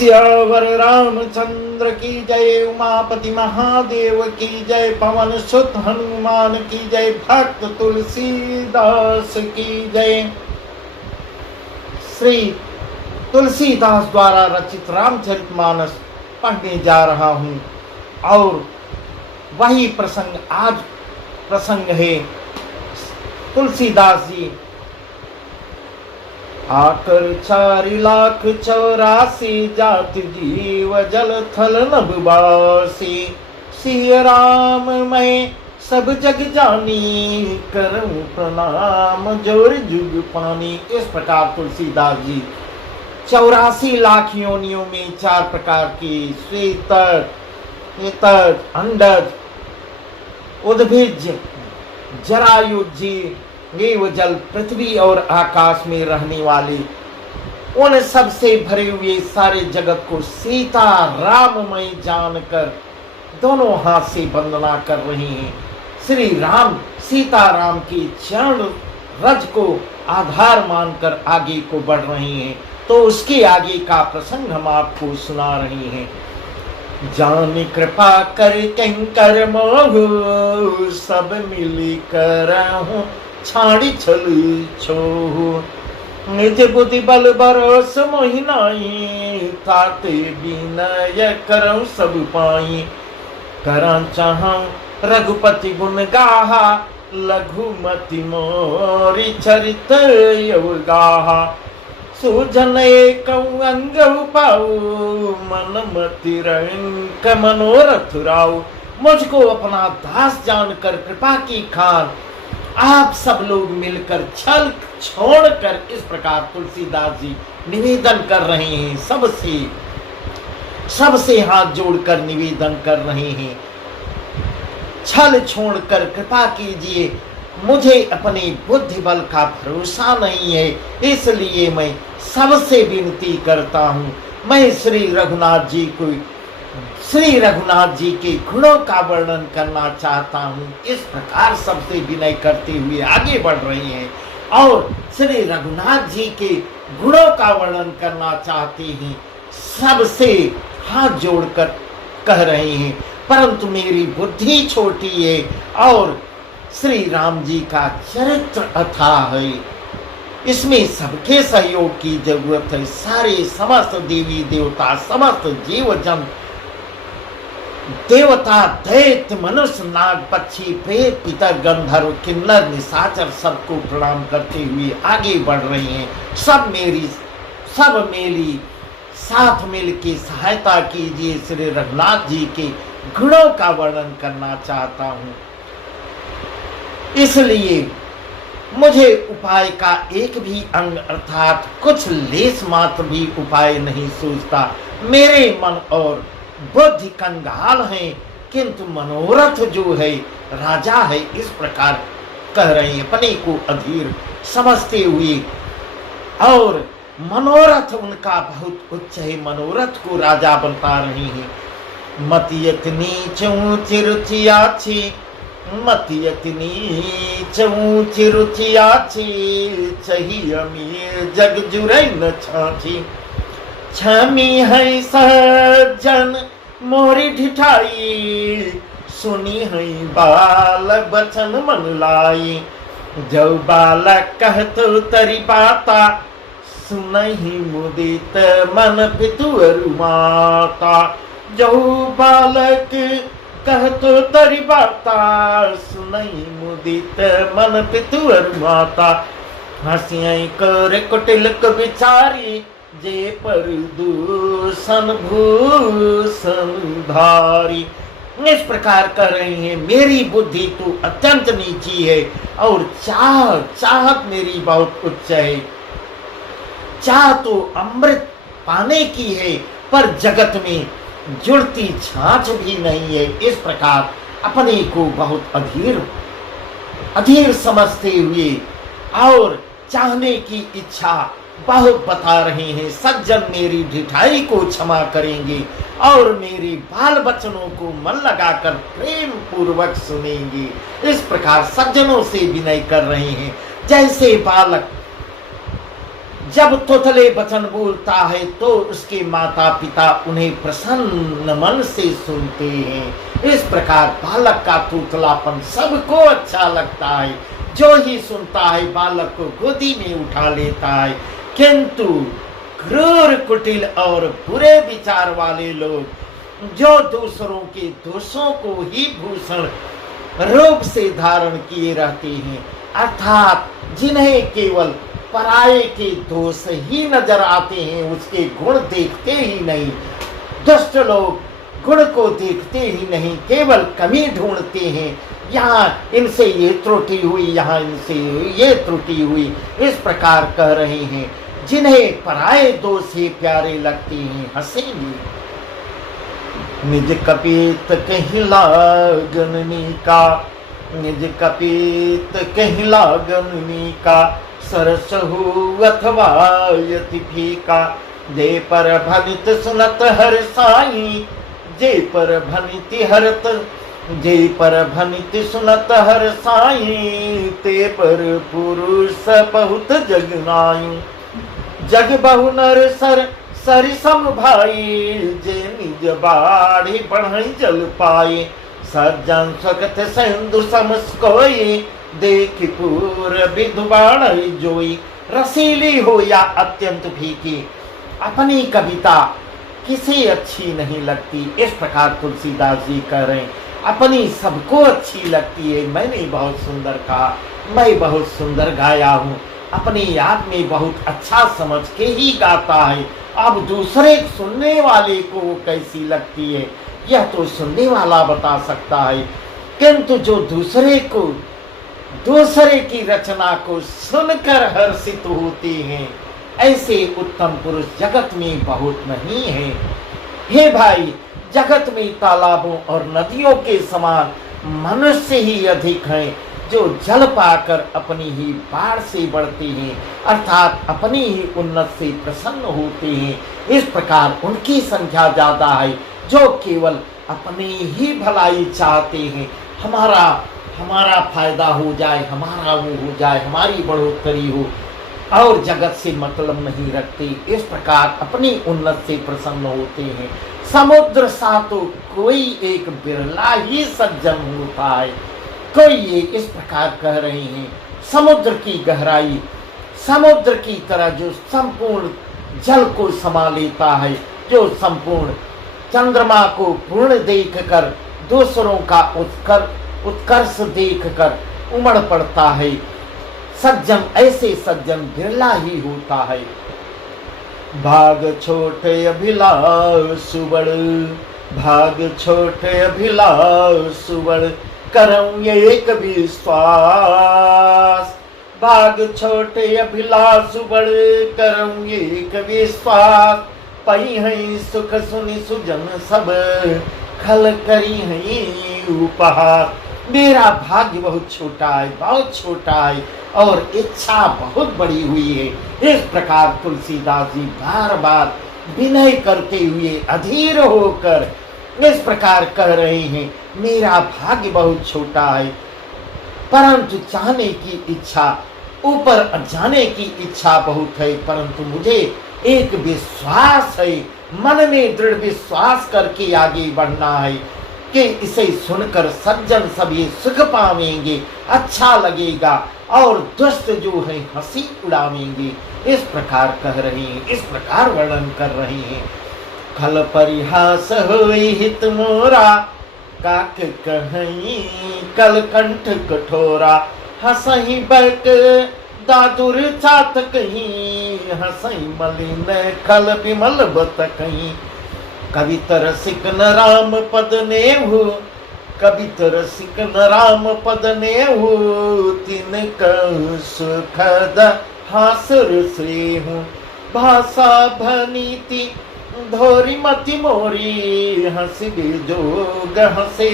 सियावर रामचंद्र की जय, उमापति महादेव की जय, पवन सुत हनुमान की जय, भक्त तुलसीदास की जय। श्री तुलसीदास द्वारा रचित रामचरितमानस पढ़ने जा रहा हूँ और वही प्रसंग आज प्रसंग है। तुलसीदास जी आकर 4,84,000 जात जीव जल थल नभवासी, सिय राम मैं सब जग जानी, करऊं प्रणाम जोर जुग पानी। इस प्रकार तुलसीदास जी 84 लाख योनियों में 4 प्रकार की श्वेतज, श्वेतज, अंडज, उद्भिज, जरायुज, एव जल, पृथ्वी और आकाश में रहने वाले उन सब से भरे हुए सारे जगत को सीता राममय जानकर दोनों हाथ से वंदना कर रहे हैं। श्री राम सीता राम की चरण रज को आधार मानकर आगे को बढ़ रहे हैं। तो उसके आगे का प्रसंग हम आपको सुना रहे हैं। जान कृपा कर किंकर मोह, सब मिली करहूं छाड़ी छल छोह, निज बुद्धि बल बरस मोहि नाई, ताते विनय करऊं सब पाई, करं चाहूं रघुपति गुण गाहा, लघुमति मोरी चरित गाहा, सुजन एक अंग पाऊ, मन मति रंक मनोरथ राऊ। मुझको अपना दास जानकर कृपा की खान आप सब लोग मिलकर छल छोड़कर, इस प्रकार तुलसीदास जी निवेदन कर रहे हैं। सबसे हाथ जोड़कर निवेदन कर रहे हैं, छल छोड़कर कृपा कीजिए। मुझे अपनी बुद्धि बल का भरोसा नहीं है, इसलिए मैं सबसे विनती करता हूँ। मैं श्री रघुनाथ जी के गुणों का वर्णन करना चाहता हूँ। इस प्रकार सबसे विनय करते हुए आगे बढ़ रहे हैं और श्री रघुनाथ जी के गुणों का वर्णन करना चाहते हैं। सबसे हाथ जोड़कर कह रहे हैं, परंतु मेरी बुद्धि छोटी है और श्री राम जी का चरित्र अथाह है, इसमें सबके सहयोग की जरूरत है। सारे समस्त देवी देवता, समस्त जीव जन, देवता, दैत्य, मनुष्य, नाग, पक्षी, प्रेत, पितर, गंधर्व, किन्नर, निशाचर सबको प्रणाम करते हुए आगे बढ़ रहे हैं। सब मेरी साथ मिल के सहायता कीजिए। श्री रघुनाथ जी के गुणों का वर्णन करना चाहता हूँ, इसलिए मुझे उपाय का एक भी अंग अर्थात कुछ लेस मात्र भी उपाय नहीं सूझता। मेरे मन और बुद्धि कंगाल हैं, किंतु मनोरथ जो है राजा है। इस प्रकार कह रहे हैं, अपने को अधीर समझते हुए, और मनोरथ उनका बहुत उच्च है, मनोरथ को राजा बता रहे हैं। मतियत नीच ऊंची रुचि आछी, मतियत नीच ऊंची रुचि आछी, चही अमीर जग जुरै न छाछी, छमी है सज्जन मोरी ढिठाई, सुनी है बाल बचन मन लाई, जो बालक कहत तरी बाता, सुनहि मुदित मन पितुअर माता, जो बालक कहत तरी बाता, सुनहि मुदित मन पितुअर माता, हंसियं कर कुटिलक बिचारी, जे पर दूषण भूषण धारी। इस प्रकार कर रहे हैं, मेरी बुद्धि तो अत्यंत नीची है और चाहत मेरी बहुत उच्च है। चाह तो अमृत पाने की है, पर जगत में जुड़ती छाछ भी नहीं है। इस प्रकार अपने को बहुत अधीर समझते हुए और चाहने की इच्छा बहुत बता रहे हैं। सज्जन मेरी ढिठाई को क्षमा करेंगे और मेरे बाल बच्चों को मन लगाकर प्रेम पूर्वक सुनेंगे। इस प्रकार सज्जनों से विनय कर रहे हैं। जैसे बालक जब तोतले वचन बोलता है तो उसके माता पिता उन्हें प्रसन्न मन से सुनते हैं। इस प्रकार बालक का तोतलापन सबको अच्छा लगता है। जो ही सुनता है बालक को गोदी में उठा लेता है। किंतु क्रूर, कुटिल और बुरे विचार वाले लोग जो दूसरों के दोषों को ही भूषण रूप से धारण किए रहते हैं, अर्थात जिन्हें केवल पराये के दोष ही नजर आते हैं, उसके गुण देखते ही नहीं। दुष्ट लोग गुण को देखते ही नहीं, केवल कमी ढूंढते हैं। यहाँ इनसे ये त्रुटि हुई, यहाँ इनसे ये त्रुटि हुई, इस प्रकार कह रहे हैं। जिन्हें पराये दोष ही प्यारे लगते हैं, हंसेंगे। निज कपीत कहीं लागन का, निज कपीत कहीं लागन का, सरस हो अथवा यति फीका। जे पर भनित सुनत हर साई, जे पर भनित हरत, जे पर भनित सुनत हर साई, ते पर पुरुष बहुत जग नाई। जग बहु नर सर सरि सम भाई, जे निज बाढ़ी बढ़ई जल पाए। सज्जन स्वगत सिंधु समस कोई, देख पूर विधुबाण जोई। रसीली हो या अत्यंत फीकी, अपनी कविता किसी अच्छी नहीं लगती। इस प्रकार तुलसीदास जी कह रहे हैं, अपनी सबको अच्छी लगती है। मैंने बहुत सुंदर कहा, मैं बहुत सुंदर गाया हूँ, अपनी याद में बहुत अच्छा समझ के ही गाता है। अब दूसरे सुनने वाले को वो कैसी लगती है, यह तो सुनने वाला बता सकता है। किंतु जो दूसरे की रचना को सुनकर हर्षित होते हैं, ऐसे उत्तम पुरुष जगत में बहुत नहीं है। हे भाई, जगत में तालाबों और नदियों के समान मनुष्य ही अधिक हैं, जो जल पाकर अपनी ही बाढ़ से बढ़ते हैं, अर्थात अपनी ही उन्नत से प्रसन्न होते हैं। इस प्रकार उनकी संख्या ज्यादा है जो केवल अपनी ही भलाई चाहते हैं। हमारा फायदा हो जाए, हमारा वो हो जाए, हमारी बढ़ोतरी हो, और जगत से मतलब नहीं रखते। इस प्रकार अपनी उन्नत से प्रसन्न होते हैं। समुद्र सा तो कोई एक बिरला ही सज्जन होता है। कोई ये इस प्रकार कह रहे हैं, समुद्र की गहराई, समुद्र की तरह जो संपूर्ण जल को समा लेता है, जो संपूर्ण चंद्रमा को पूर्ण देखकर दूसरों का उत्कर्ष देखकर उमड़ पड़ता है, सज्जन ऐसे सज्जन बिरला ही होता है। भाग छोटे अभिलाष बड़, भाग छोटे अभिलाष बड़, करऊं एक विश्वास। भाग छोटे अभिलाष बड़, करऊं एक विश्वास। पई हैं सुख सुनि सुजन सब, खल करी हैं उपहास। मेरा भाग्य बहुत छोटा है, बहुत छोटा है, और इच्छा बहुत बड़ी हुई है। इस प्रकार तुलसीदास जी बार बार विनय करते हुए अधीर होकर इस प्रकार कह रहे हैं, मेरा भाग्य बहुत छोटा है, परंतु चाहने की इच्छा, ऊपर जाने की इच्छा बहुत है, परंतु मुझे एक विश्वास है, मन में दृढ़ विश्वास करके आगे बढ़ना है कि इसे सुनकर सज्जन सभी सुख पावेंगे, अच्छा लगेगा, और दुष्ट जो है हंसी उड़ावेंगे। इस प्रकार कह रहे हैं, इस प्रकार वर्णन कर रहे हैं। खल परिहास होई हित मोरा, काक कहीं कल कंठ कठोरा। हंसही बक दादुर चात कहीं, हंसही मलिन खल विमल बत कहीं। कवित रसिक न राम पद नेहु, कवित रसिक न राम पद नेहु। तिनक सुखद हासुर श्रेहु, भाषा भनीति धोरी मति मोरी। हंस जोग हंसे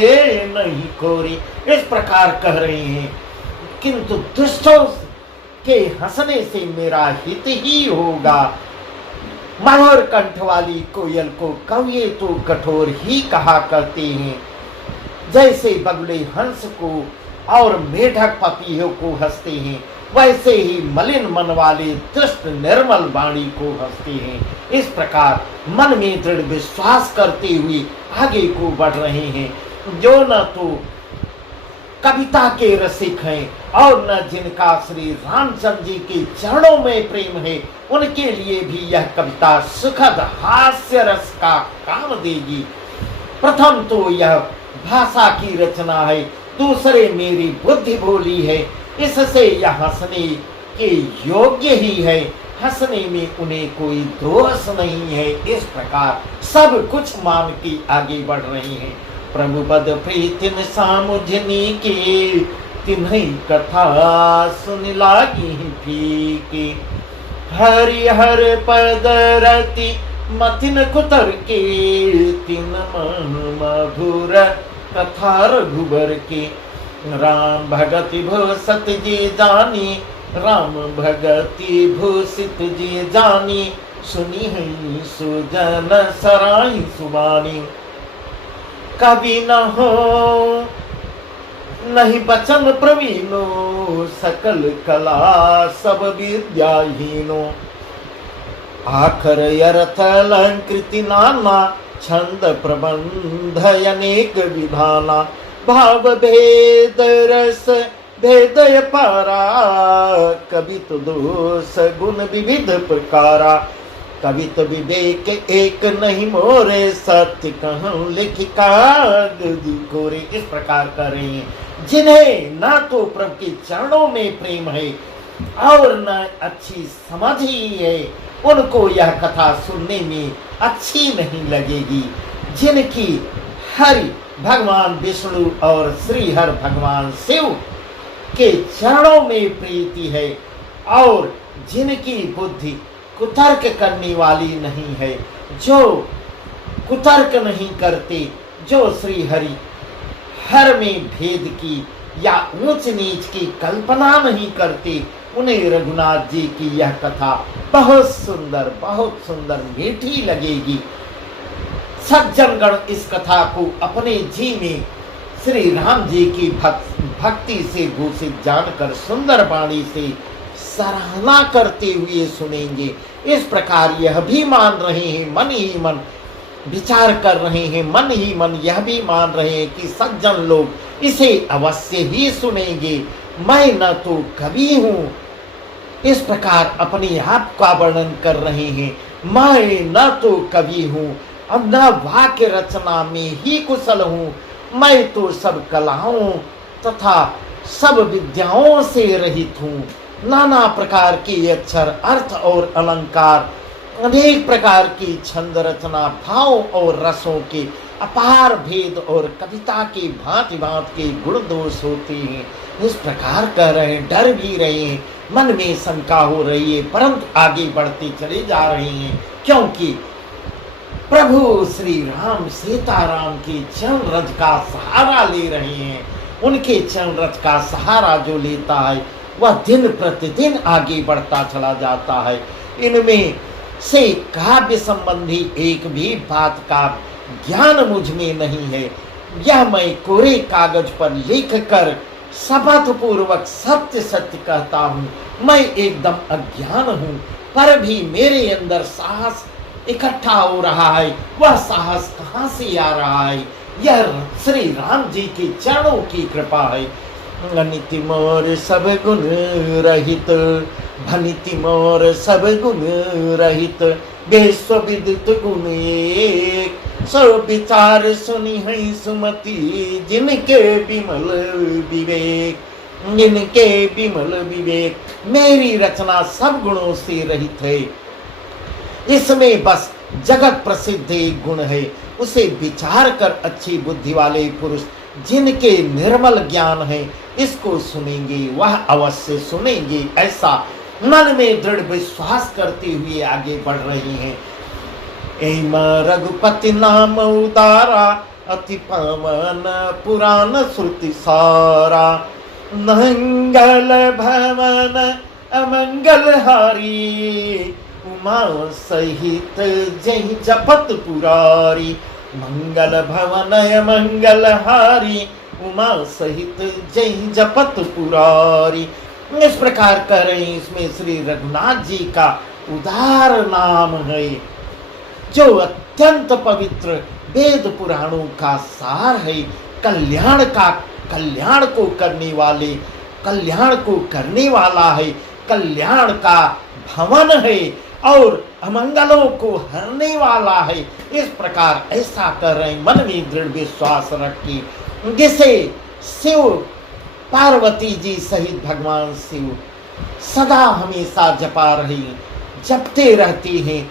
नहीं खोरी। इस प्रकार कह रहे हैं, किंतु दुष्टों के हंसने से मेरा हित ही होगा। मधुर कंठ वाली कोयल को कविये तो कठोर ही कहा करते हैं, जैसे बगुले हंस को और मेढक पपीहों को हंसते हैं, वैसे ही मलिन मन वाले दुष्ट निर्मल वाणी को हंसते हैं। इस प्रकार मन में दृढ़ विश्वास करते हुए आगे को बढ़ रहे हैं। जो न तो कविता के रसिक हैं और न जिनका श्री रामचंद्र जी के चरणों में प्रेम है, उनके लिए भी यह कविता सुखद हास्य रस का काम देगी। प्रथम तो यह भाषा की रचना है, दूसरे मेरी बुद्धि भोली है, इससे यह हंसने के योग्य ही है, हंसने में उन्हें कोई दोष नहीं है। इस प्रकार सब कुछ मान के आगे बढ़ रहे हैं। प्रभु पद प्रीतिन सामुझनी के, तिन्हीं कथा सुन लागी फीकी। हरि हर पद रति मथिन कुतर के, तिन मधुर कथा रघुबर के। राम भगति भूषित जी जानी, राम भगति भूषित जी जानी। सुनी है सुजन सराई सुबानी। कवि न हो नहीं बचन प्रवीणो, सकल कला सब विद्याहीनो। आखर अर्थ अलंकृति नाना, छंद प्रबंध अनेक विधाना। भाव भेद रस भेदय पारा, कवित दोष गुण विविध प्रकारा। कवित विवेक एक नहीं मोरे, सत्य कहूँ लिख कागज कोरे। इस प्रकार कर रहे हैं। जिन्हें ना तो प्रभु के चरणों में प्रेम है और न अच्छी समझ ही है, उनको यह कथा सुनने में अच्छी नहीं लगेगी। जिनकी हरि भगवान विष्णु और श्री हर भगवान शिव के चरणों में प्रीति है और जिनकी बुद्धि कुतर्क करने वाली नहीं है, जो कुतर्क नहीं करते, जो श्री हरि हर में भेद की या ऊंच नीच की कल्पना नहीं करते, उन्हें रघुनाथ जी की यह कथा बहुत सुंदर मीठी लगेगी। सज्जनगण इस कथा को अपने जी में श्री राम जी की भक्ति से भूषित जानकर सुंदर वाणी से सराहना करते हुए सुनेंगे। इस प्रकार यह भी मान रहे हैं, मन ही मन विचार कर रहे हैं, मन ही मन यह भी मान रहे हैं कि सज्जन लोग इसे अवश्य ही सुनेंगे। मैं न तो कवि हूँ, इस प्रकार अपने आप का वर्णन कर रहे हैं। मैं न तो कवि हूँ और न वाक्य रचना में ही कुशल हूँ, मैं तो सब कलाओं तथा सब विद्याओं से रहित हूँ। नाना प्रकार के अक्षर, अर्थ और अलंकार, अनेक प्रकार की छंद रचना, भाव और रसों के अपार भेद और कविता के भांति भांति के गुण दोष होते हैं। इस प्रकार कह रहे हैं, डर भी रहे हैं, मन में शंका हो रही है, परंतु आगे बढ़ते चले जा रहे हैं, क्योंकि प्रभु श्री राम सीताराम के चरण रज का सहारा ले रहे हैं। उनके चरण रज का सहारा जो लेता है वह दिन प्रतिदिन आगे बढ़ता चला जाता है। इनमें से काव्य संबंधी एक भी बात का ज्ञान मुझ में नहीं है। यह मैं कोरे कागज पर लिख कर शपथ पूर्वक सत्य सत्य कहता हूँ। मैं एकदम अज्ञान हूँ, पर भी मेरे अंदर साहस इकट्ठा हो रहा है। वह साहस कहाँ से आ रहा है? यह श्री राम जी के चरणों की कृपा है। अनिति मोर सब गुण रहित, भनिति मोर सब गुण रहित, विश्व विदित गुण एक, सो विचार सुनी है सुमति, जिनके विमल विवेक, जिनके विमल विवेक। मेरी रचना सब गुणों से रहित है, इसमें बस जगत प्रसिद्ध एक गुण है, उसे विचार कर अच्छी बुद्धि वाले पुरुष जिनके निर्मल ज्ञान है इसको सुनेंगे, वह अवश्य सुनेंगे। ऐसा मन में दृढ़ विश्वास करते हुए आगे बढ़ रहे हैं। एम रघुपति नाम उदारा, अति पावन पुराण श्रुति सारा, मंगल भवन अमंगल हारी, उमा सहित जय जपत पुरारी। मंगल भवन मंगल हारी, उमा सहित जय जपत पुरारी। इस प्रकार कह रहे हैं, इसमें श्री रघुनाथ जी का उदार नाम है, जो अत्यंत पवित्र वेद पुराणों का सार है, कल्याण को करने वाले, कल्याण को करने वाला है, कल्याण का भवन है और अमंगलों को हरने वाला है। इस प्रकार ऐसा कर रहे, मन में दृढ़ विश्वास रखी, जिसे शिव पार्वती जी सहित भगवान शिव सदा हमेशा जपा रही, जपते रहती हैं।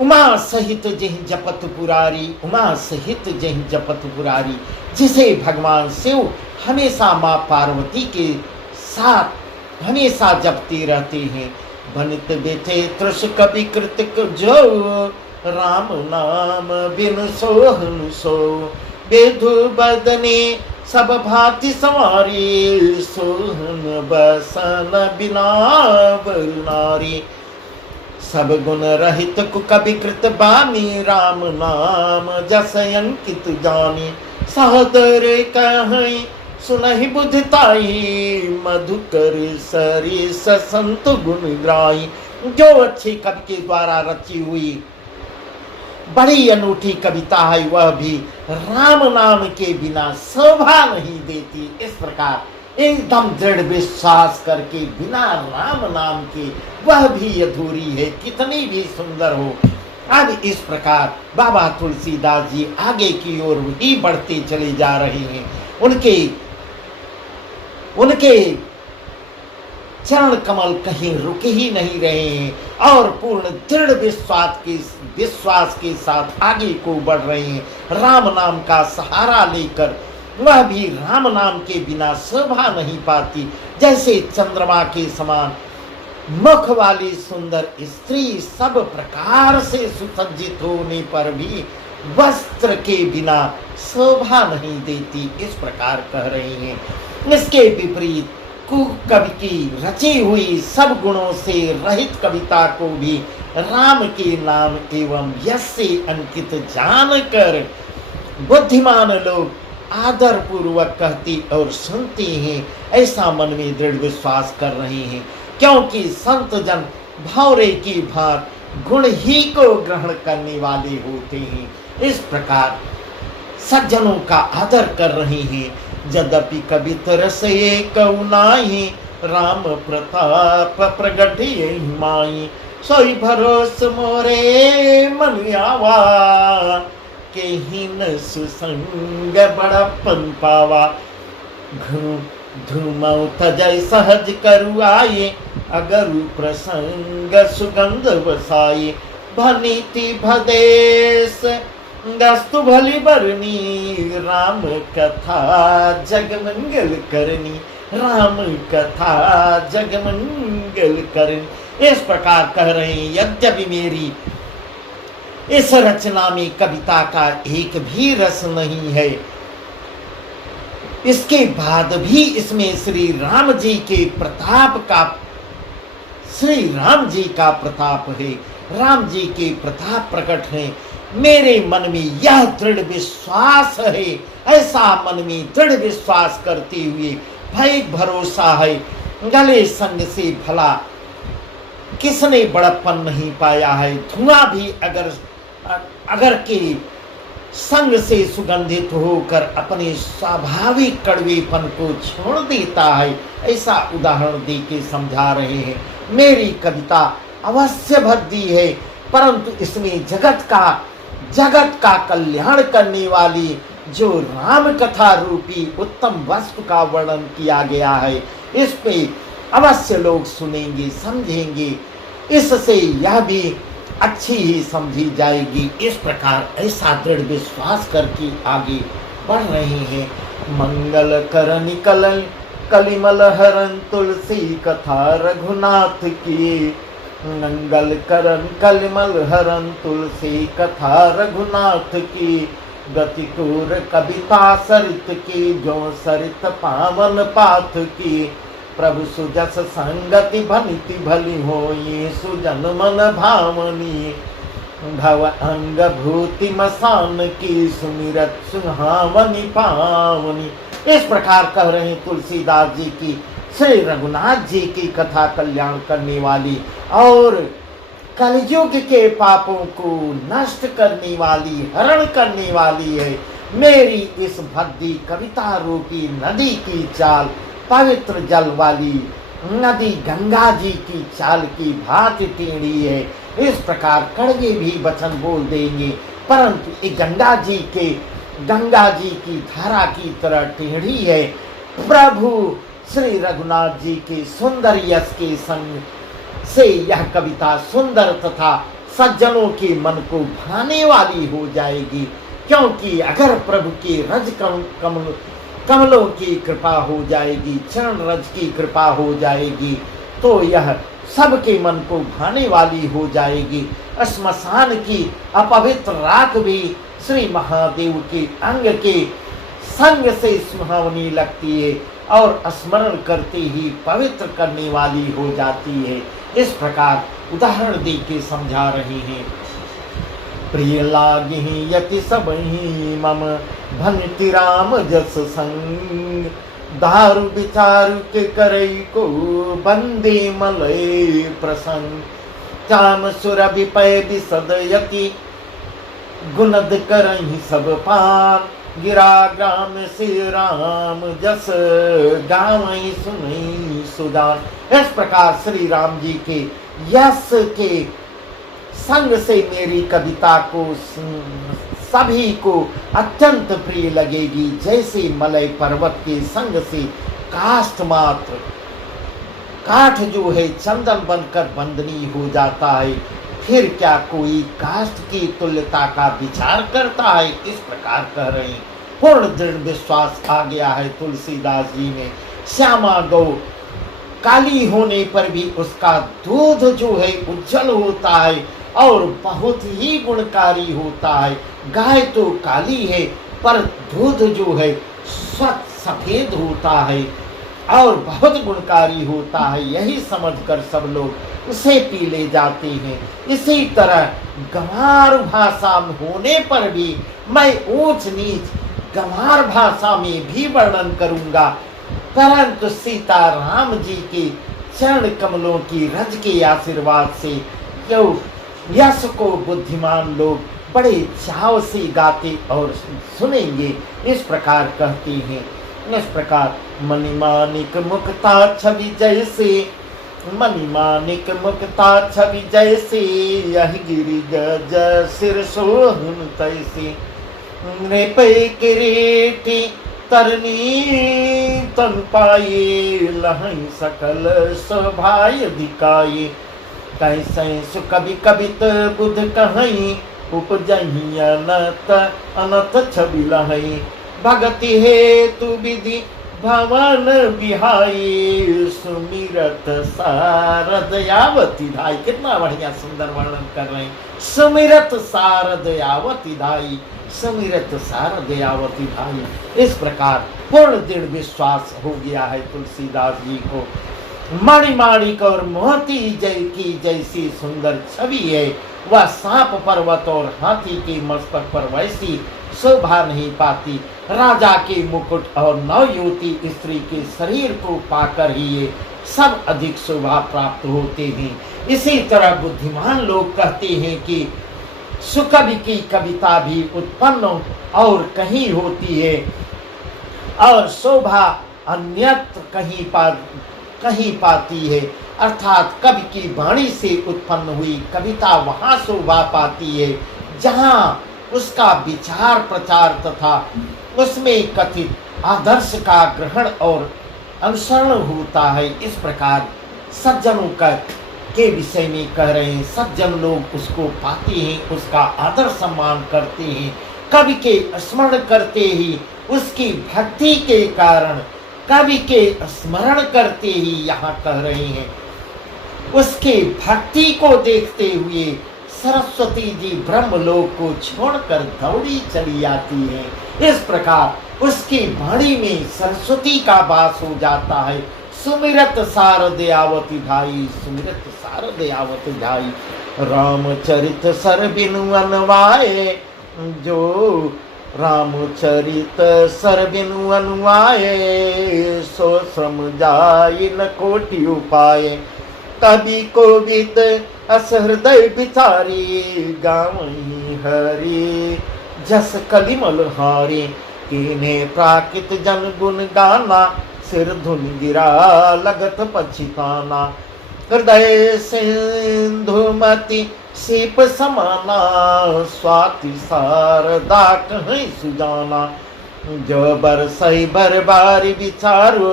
उमा सहित जहि जपत पुरारी, उमा सहित जहि जपत पुरारी, जिसे भगवान शिव हमेशा माँ पार्वती के साथ हमेशा जपती रहती हैं। बनित बेथे तृष कवि कृतिक जो, राम नाम बिन सोहन सो, बेधु बदने सब भांति संवारी, सोहन बसन बिना नारी। सब गुण रहित कवि कृत बानी, राम नाम जस अंकित जानी। सहदर कहीं सुनहि बुधिताई, मधुकर सरिस संत गुण ग्राही। जो अच्छी कवि के द्वारा रची हुई बड़ी अनूठी कविता है, वह भी राम नाम के बिना शोभा नहीं देती। इस प्रकार एकदम दृढ़ विश्वास करके बिना राम नाम के वह भी अधूरी है, कितनी भी सुंदर हो। अब इस प्रकार बाबा तुलसीदास जी आगे की ओर ही बढ़ते चले जा रहे हैं। उनके चरण कमल कहीं रुके ही नहीं रहे हैं और पूर्ण दृढ़ विश्वास के साथ आगे को बढ़ रहे हैं। राम नाम का सहारा लेकर, वह भी राम नाम के बिना शोभा नहीं पाती। जैसे चंद्रमा के समान मुख वाली सुंदर स्त्री सब प्रकार से सुसज्जित होने पर भी वस्त्र के बिना शोभा नहीं देती, इस प्रकार कह रहे हैं। इसके विपरीत कवि की रची हुई सब गुणों से रहित कविता को भी राम के नाम एवं यश से अंकित जानकर बुद्धिमान लोग आदर पूर्वक कहती और सुनते हैं, ऐसा मन में दृढ़ विश्वास कर रहे हैं। क्योंकि संत जन भौरे की भांत गुण ही को ग्रहण करने वाले होते हैं। इस प्रकार सज्जनों का आदर कर रहे हैं। यद्यपि कवित रस एक नाही, राम प्रताप प्रगटिए माई। सोई भरोस मोरे मन आवा, के हीन सुसंग बड़प्पन पावा। धूमौ तजय सहज करु आये, अगरु प्रसंग सुगंध बसाये। भनीति भदेश दस्तु भली बरनी, राम कथा जगमंगल करनी, राम कथा जगमंगल करनी। इस प्रकार कह रहे हैं, यद्यपि मेरी इस रचना में कविता का एक भी रस नहीं है, इसके बाद भी इसमें श्री राम जी के प्रताप का, श्री राम जी का प्रताप है, राम जी के प्रताप प्रकट है। मेरे मन में यह दृढ़ विश्वास है, ऐसा मन में दृढ़ विश्वास करते हुए भय भरोसा है। गले संग से भला किसने बड़प्पन नहीं पाया है। धुआं भी अगर के संग से सुगंधित होकर अपने स्वाभाविक कड़वेपन को छोड़ देता है, ऐसा उदाहरण दे के समझा रहे हैं। मेरी कविता अवश्य भद्दी है, परंतु इसमें जगत का कल्याण करने वाली जो राम कथा रूपी उत्तम वस्तु का वर्णन किया गया है, इस पे अवश्य लोग सुनेंगे, समझेंगे, इससे यह भी अच्छी ही समझी जाएगी। इस प्रकार ऐसा दृढ़ विश्वास करके आगे बढ़ रहे हैं। मंगल करन कलिमल हरन तुलसी कथा रघुनाथ की, मंगल करन कलिमल हरन तुलसी कथा रघुनाथ की। गति तूर कविता सरित की, जो सरित पावन पाथ की। प्रभु सुजस संगति भनिति भली होई, सुजन मन भावनी। भव अंग भूति मसान की, सुमिरत सुहावनी पावनी। इस प्रकार कह रहे हैं तुलसीदास जी की श्री रघुनाथ जी की कथा कल्याण करने वाली और कलयुग के पापों को नष्ट करने वाली, हरण करने वाली है। मेरी इस भद्दी कविता रूपी नदी की चाल पवित्र जल वाली नदी गंगा जी की चाल की भांति टेढ़ी है। इस प्रकार कड़वे भी वचन बोल देंगे, परंतु ये गंगा जी की धारा की तरह टेढ़ी है। प्रभु श्री रघुनाथ जी के सुंदर यश के संग से यह कविता सुंदर तथा सज्जनों के मन को भाने वाली हो जाएगी, क्योंकि अगर प्रभु के रज कमलों की कृपा हो जाएगी, चरण रज की कृपा हो जाएगी, तो यह सबके मन को भाने वाली हो जाएगी। श्मशान की अपवित्र राख भी श्री महादेव के अंग के संग से सुहावनी लगती है और स्मरण करते ही पवित्र करने वाली हो जाती है। इस प्रकार उदाहरण दे के समझा रहे हैं। प्रिय लागिहि यति सबहि मम भनति राम जस संग, दारु विचारु के करई को बंदे मलय प्रसंग, काम सुर विपय विसद यति गुणद करहि सब पान, गिरा ग्राम से राम जस गावई सुनई सुदान। इस प्रकार श्री राम जी के यश के संग से मेरी कविता को सभी को अत्यंत प्रिय लगेगी, जैसे मलय पर्वत के संग से काष्ठ मात्र काठ जो है चंदन बनकर बंदनी हो जाता है, फिर क्या कोई काष्ठ की तुल्यता का विचार करता है। इस प्रकार कह रहे हैं। पूर्ण दृढ़ विश्वास आ गया है तुलसीदास जी में। श्यामा गौ काली होने पर भी उसका दूध जो है उज्जवल होता है और बहुत ही गुणकारी होता है। गाय तो काली है पर दूध जो है स्वच्छ सफेद होता है और बहुत गुणकारी होता है, यही समझकर सब लोग उसे पी ले जाते हैं। इसी तरह गंवार भाषा में होने पर भी मैं ऊंच नीच गंवार भाषा में भी वर्णन करूंगा, परंतु सीताराम जी के चरण कमलों की रज के आशीर्वाद से जो यश को बुद्धिमान लोग बड़े चाव से गाते और सुनेंगे। इस प्रकार कहते हैं। इस प्रकार मणिमाणिक मुक्ता छवि जैसे, मणिमाणिक मुक्ता छवि जैसे, यह गिरिगज सिर सोहन तैसे, नृपय किरीटी तरनी तन पाए, लहई सकल सभाय दिकाए, कैसे सुकवि कवित बुध कहीं, उपजही अनत अनत छवि लहई, भगति हेतु विधि भवन बिहाई, सुमिरत सारद यावती धाई। कितना बढ़िया सुंदर वर्णन कर रहे हैं। सुमिरत सारद यावती धाई, सुमिरत सारद यावती धाई। इस प्रकार पूर्ण दृढ़ विश्वास हो गया है तुलसीदास जी को। मणिमाणिक और मोती जय की जैसी सुंदर छवि है, वह सांप पर्वत और हाथी के मस्तक पर वैसी शोभा नहीं पाती। राजा के मुकुट और नवयुवती स्त्री के शरीर को पाकर ही ये सब अधिक शोभा प्राप्त होते हैं। इसी तरह बुद्धिमान लोग कहते हैं कि सुकवि की कविता भी उत्पन्न और कहीं होती है और शोभा अन्यत्र कहीं पाती है, अर्थात कवि की वाणी से उत्पन्न हुई कविता वहाँ शोभा पाती है जहाँ उसका विचार प्रचार तथा उसमें कथित आदर्श का ग्रहण और अनुसरण होता है। इस प्रकार सज्जनों के विषय में कह रहे हैं। सज्जन लोग उसको पाते हैं, उसका आदर सम्मान करते हैं, कवि के स्मरण करते ही उसकी भक्ति के कारण कवि के स्मरण करते ही यहाँ कह रहे हैं उसके भक्ति को देखते हुए सरस्वती जी ब्रह्मलोक को छोड़कर दौड़ी चली आती है। इस प्रकार उसकी वाणी में सरस्वती का वास हो जाता है। सुमिरत सारद आवती धाई, सुमिरत सारद आवती धाई, रामचरित सर बिनु अनवाए, जो रामचरित सरबिनु अनुआये, सो श्रम जाय न कोटि उपाय। कवि कोविद अस हृदय बिचारी, गावहीं हरि जस कलिमल हारी। कीन्हे प्राकृत जन गुण गाना, सिर धुन गिरा लगत पछिताना। हृदय सिंधुमति सीप समाना, स्वाति शारदा कहीं सुजाना। जो बरसई बरबारी विचारु,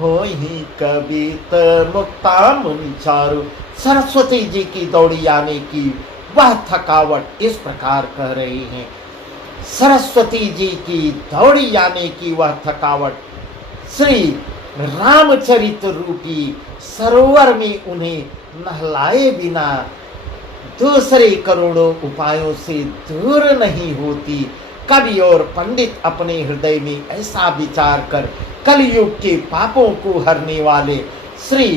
होहि कवित मुक्ता मुनि चारु। सरस्वती जी की दौड़ी आने की वह थकावट इस प्रकार कह रही हैं। सरस्वती जी की दौड़ी आने की वह थकावट श्री रामचरित रूपी सरोवर में उन्हें नहलाए बिना दूसरे करोड़ों उपायों से दूर नहीं होती। कवि और पंडित अपने हृदय में ऐसा विचार कर कलयुग के पापों को हरने वाले श्री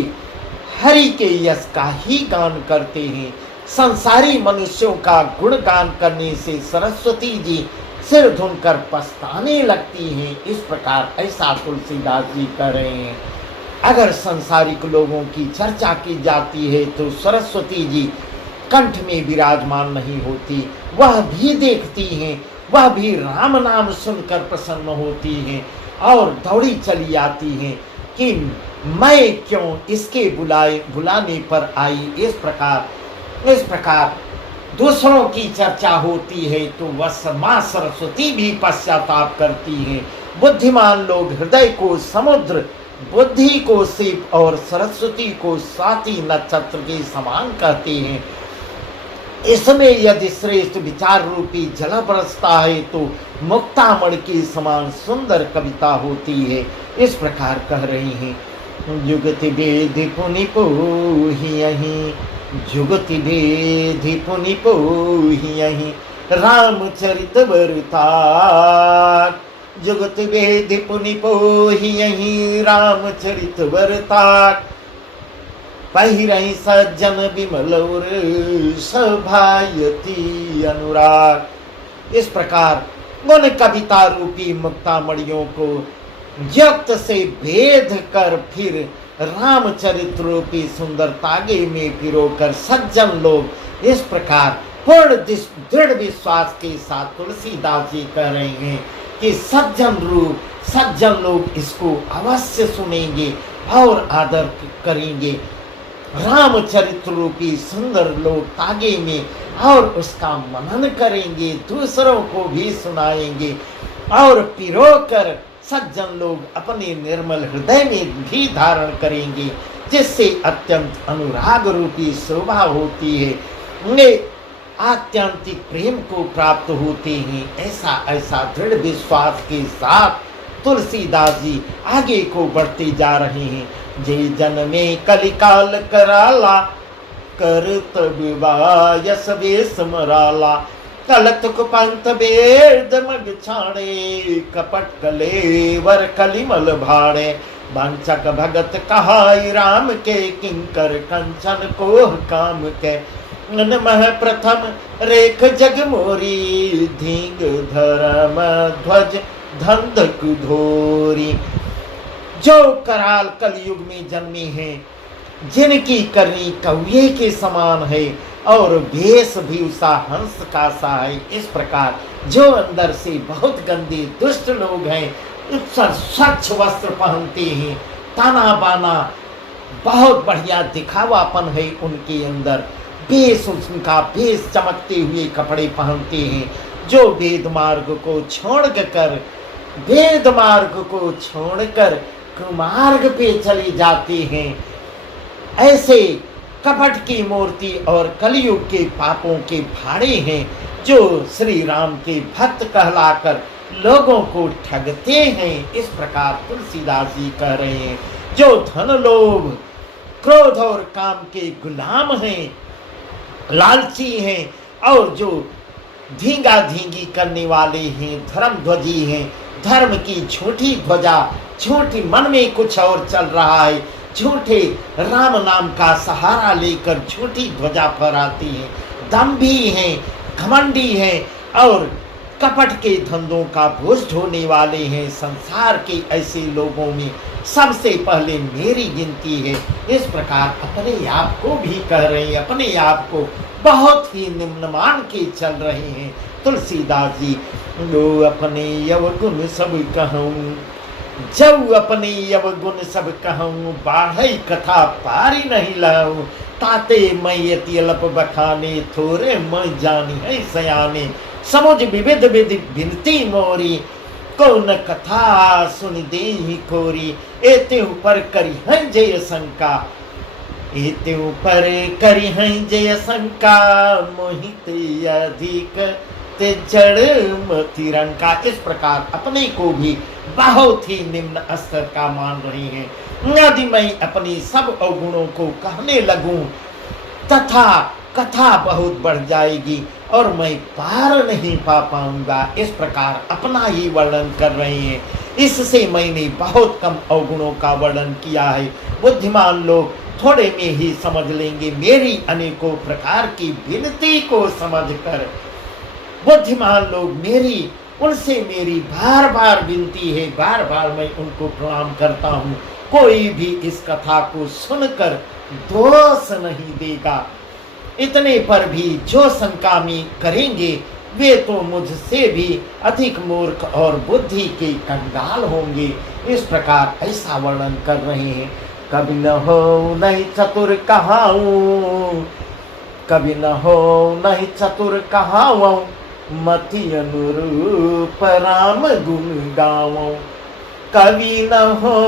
हरि के यश का ही गान करते हैं। संसारी मनुष्यों का गुणगान करने से सरस्वती जी सिर धुनकर पछताने लगती हैं। इस प्रकार ऐसा तुलसीदास जी कह रहे हैं। अगर सांसारिक लोगों की चर्चा की जाती है तो सरस्वती जी कंठ में विराजमान नहीं होती, वह भी देखती हैं, वह भी राम नाम सुनकर प्रसन्न होती हैं और दौड़ी चली आती हैं कि मैं क्यों इसके बुलाने पर आई। इस प्रकार दूसरों की चर्चा होती है तो वह माँ सरस्वती भी पश्चाताप करती हैं। बुद्धिमान लोग हृदय को समुद्र, बुद्धि को शिव और सरस्वती को स्वाति नक्षत्र के समान कहते हैं। इसमें यदि श्रेष्ठ विचार रूपी जल बरसता है तो मुक्तामणि के समान सुंदर कविता होती है। इस प्रकार कह रही हैं। जुगति वेदि पुनि पोहियहि, जुगति वेदि पुनि पोहियहि, रामचरित बरतार। जुगति वेदि पुनि पोहियहि, रामचरित बरतार। पहिरहि सज्जन विमल और सभायती अनुराग। इस प्रकार उन कविता रूपी मुक्तामणियों को युक्त से भेद कर फिर रामचरित रूपी सुंदर तागे में पिरोकर सज्जन लोग इस प्रकार पूर्ण दृढ़ विश्वास के साथ तुलसीदास जी कह रहे हैं कि सज्जन लोग इसको अवश्य सुनेंगे और आदर करेंगे। रामचरित रूपी सुंदर लोग तागे में और उसका मनन करेंगे, दूसरों को भी सुनाएंगे और पिरोकर सज्जन लोग अपने निर्मल हृदय में भी धारण करेंगे, जिससे अत्यंत अनुराग रूपी शोभा होती है, उन्हें आत्यंतिक प्रेम को प्राप्त होते हैं। ऐसा दृढ़ विश्वास के साथ तुलसीदास जी आगे को बढ़ते जा रहे हैं। जे जन में कलिकाल कराला, करत विवायस वेश मराला। कलतुक पंथ वेद मग छाड़े, कपट कलेवर कलिमल भाड़े। वंचक भगत कहाई राम के, किंकर कंचन कोह काम के। नमः प्रथम रेख जग मोरी, धींग धर्म ध्वज धंधक धोरी। जो कराल कलयुग में जन्मे हैं, जिनकी करनी कौए के समान है और वेश भी उसा हंस का सा है। इस प्रकार जो अंदर से बहुत गंदे दुष्ट लोग हैं, स्वच्छ वस्त्र पहनते हैं, ताना बाना बहुत बढ़िया दिखावापन है उनके अंदर, बेश उनका बेश चमकते हुए कपड़े पहनते हैं। जो वेद मार्ग को छोड़कर कुमार्ग पे चले जाते हैं, ऐसे कपट की मूर्ति और कलयुग के पापों के भाड़े हैं, जो श्री राम के भक्त कहलाकर लोगों को ठगते हैं। इस प्रकार तुलसीदास जी कह रहे हैं। जो धन लोभ क्रोध और काम के गुलाम हैं, लालची हैं और जो धींगा धींगी करने वाले हैं, धर्म ध्वजी हैं, धर्म की झूठी ध्वजा, झूठी मन में कुछ और चल रहा है, झूठे राम नाम का सहारा लेकर झूठी ध्वजा फहराती हैं, दम्भी हैं, घमंडी हैं और कपट के धंधों का बोझ ढोने वाले हैं। संसार के ऐसे लोगों में सबसे पहले मेरी गिनती है। इस प्रकार अपने आप को भी कह रहे हैं, अपने आप को बहुत ही निम्न मान के चल रहे हैं तुलसीदास जी। लो अपने यवगुण सब कहूँ, जब अपने यवगुण सब कहूँ, बाढ़ई कथा पारी नहीं लाऊं। ताते मैं यति अल्प बखाने, थोरे मैं जानी है सयाने। समुझ विविध विधि बिनती मोरी, कौन कथा सुन दे ही खोरी। एते ऊपर करी है जय शंका, एते ऊपर करी है जय शंका। मोहित अधिक ते जड़ मति रंका। इस प्रकार अपने को भी बहुत ही निम्न स्तर का मान रही हैं। यदि मैं अपनी सब अवगुणों को कहने लगूं तथा कथा बहुत बढ़ जाएगी और मैं पार नहीं पा पाऊंगा। इस प्रकार अपना ही वर्णन कर रहे हैं। इससे मैंने बहुत कम अवगुणों का वर्णन किया है। बुद्धिमान लोग थोड़े में ही समझ लेंगे। मेरी अनेकों प्रकार की विनती को समझकर बुद्धिमान लोग उनसे मेरी बार बार विनती है, बार बार मैं उनको प्रणाम करता हूँ। कोई भी इस कथा को सुनकर दोष नहीं देगा। इतने पर भी जो शंका में करेंगे वे तो मुझसे भी अधिक मूर्ख और बुद्धि के कंगाल होंगे। इस प्रकार ऐसा वर्णन कर रहे हैं। कभी न हो नहीं चतुर कहाऊं, कभी न हो नहीं चतुर कहाऊं, मति अनुरूप राम गुण गाऊं। कभी न हो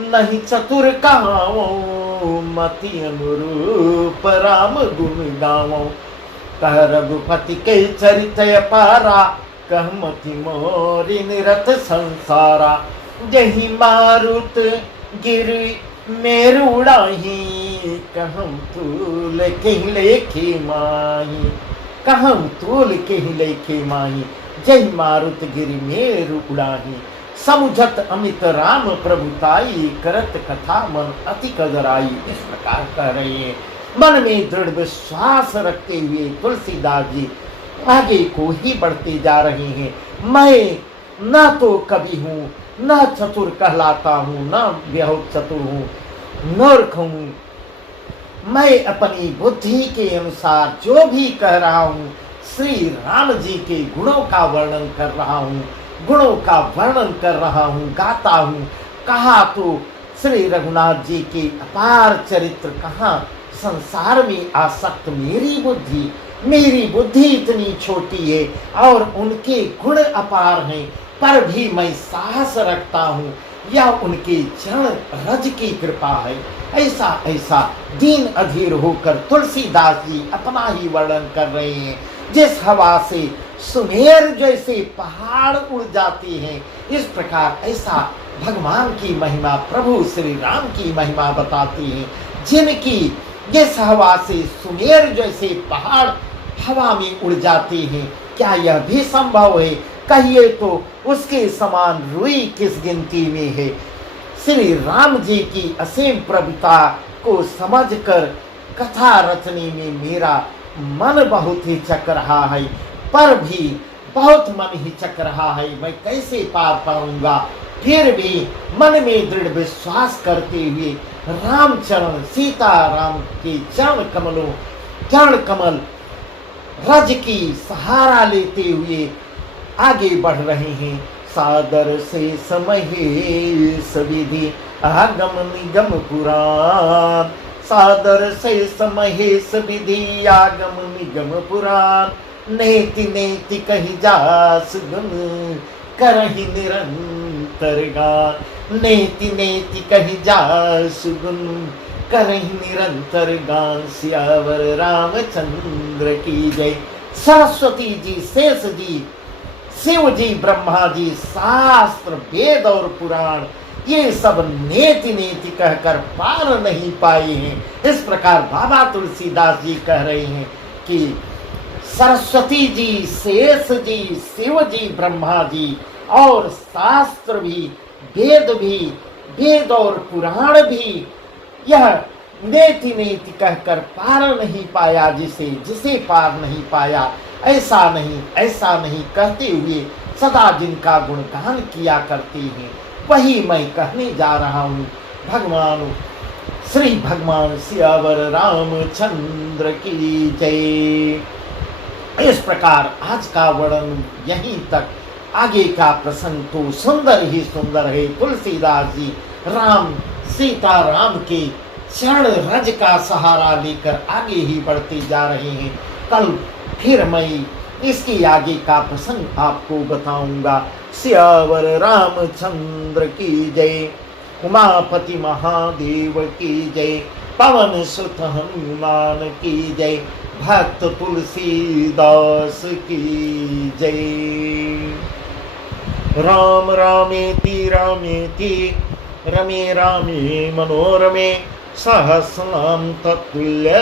नहीं चतुर कहाऊं, मति अनुरूप राम गुण गाऊं। कह रघुपति के चरित अपारा, कह मति मोरी निरत संसारा। जही मारुत गिर मेरु उड़ाही, कहम तूल कहीं लेखे माही, कहम तूल कहीं लेखे माही। जही मारुत गिर मेरु उड़ाही, समुझत अमित राम प्रभुताई, करत कथा मन अति कदराई। इस प्रकार कह रहे हैं। मन में दृढ़ विश्वास रखते हुए तुलसीदास जी आगे को ही बढ़ते जा रहे हैं। मैं न तो कवि हूँ, न चतुर कहलाता हूँ, न बहुत चतुर हूँ, मूर्ख हूँ। मैं अपनी बुद्धि के अनुसार जो भी कह रहा हूँ, श्री राम जी के गुणों का वर्णन कर रहा हूँ, गुणों का वर्णन कर रहा हूँ, गाता हूँ। कहा तो श्री रघुनाथ जी के अपार चरित्र, कहाँ संसार में आसक्त मेरी बुद्धि इतनी छोटी है और उनके गुण अपार हैं, पर भी मैं साहस रखता हूँ। यह उनके चरण रज की कृपा है। ऐसा ऐसा दीन अधीर होकर तुलसीदास जी अपना ही वर्णन कर रहे हैं। जिस हवा से सुमेर जैसे पहाड़ उड़ जाते हैं, इस प्रकार ऐसा भगवान की महिमा, प्रभु श्री राम की महिमा बताती है। जिनकी जिस हवा से सुमेर जैसे पहाड़ हवा में उड़ जाते हैं, क्या यह भी संभव है? कहिए तो उसके समान रुई किस गिनती में है। श्री राम जी की असीम प्रभुता को समझकर कथा रचने में मेरा मन बहुत ही चक रहा है, पर भी बहुत मन ही चक रहा है। मैं कैसे पार पाऊंगा? फिर भी मन में दृढ़ विश्वास करते हुए रामचरण सीता राम के चरण कमल रज की सहारा लेते हुए आगे बढ़ रहे हैं। सादर से समहेश विधि आगम निगम पुराण, सादर से समहेश विधि आगम निगम पुराण। नेति नेति कही जास गुण करहि निरंतर गान, नेति नेति कही जास गुण करहि निरंतर गान। सियावर रामचंद्र की जय। सरस्वती जी, शेष जी, शिव जी, ब्रह्मा जी, शास्त्र, वेद और पुराण ये सब नेति नेति कहकर पार नहीं पाए हैं। इस प्रकार बाबा तुलसीदास जी कह रहे हैं कि सरस्वती जी, शेष जी, शिव जी, ब्रह्मा जी और शास्त्र भी, वेद और पुराण भी यह नेति नेति कहकर पार नहीं पाया। जिसे पार नहीं पाया ऐसा नहीं कहते हुए सदा जिनका गुणगान किया करते हैं, वही मैं कहने जा रहा हूँ। भगवान श्री भगवान सियावर रामचंद्र की जय। इस प्रकार आज का वर्णन यहीं तक। आगे का प्रसंग तो सुंदर ही सुंदर है। तुलसीदास जी राम सीता राम के चरण रज का सहारा लेकर आगे ही बढ़ते जा रहे हैं। कल फिर मैं इसके आगे का प्रसंग आपको बताऊंगा। सियावर रामचंद्र की जय। उमापति महादेव की जय। पवन सुत हनुमान की जय। भक्त तुलसीदास की जय। राम रामेति रामेति रमे रामे मनोरमे सहस्रनाम तत्तुल्य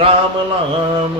राम नाम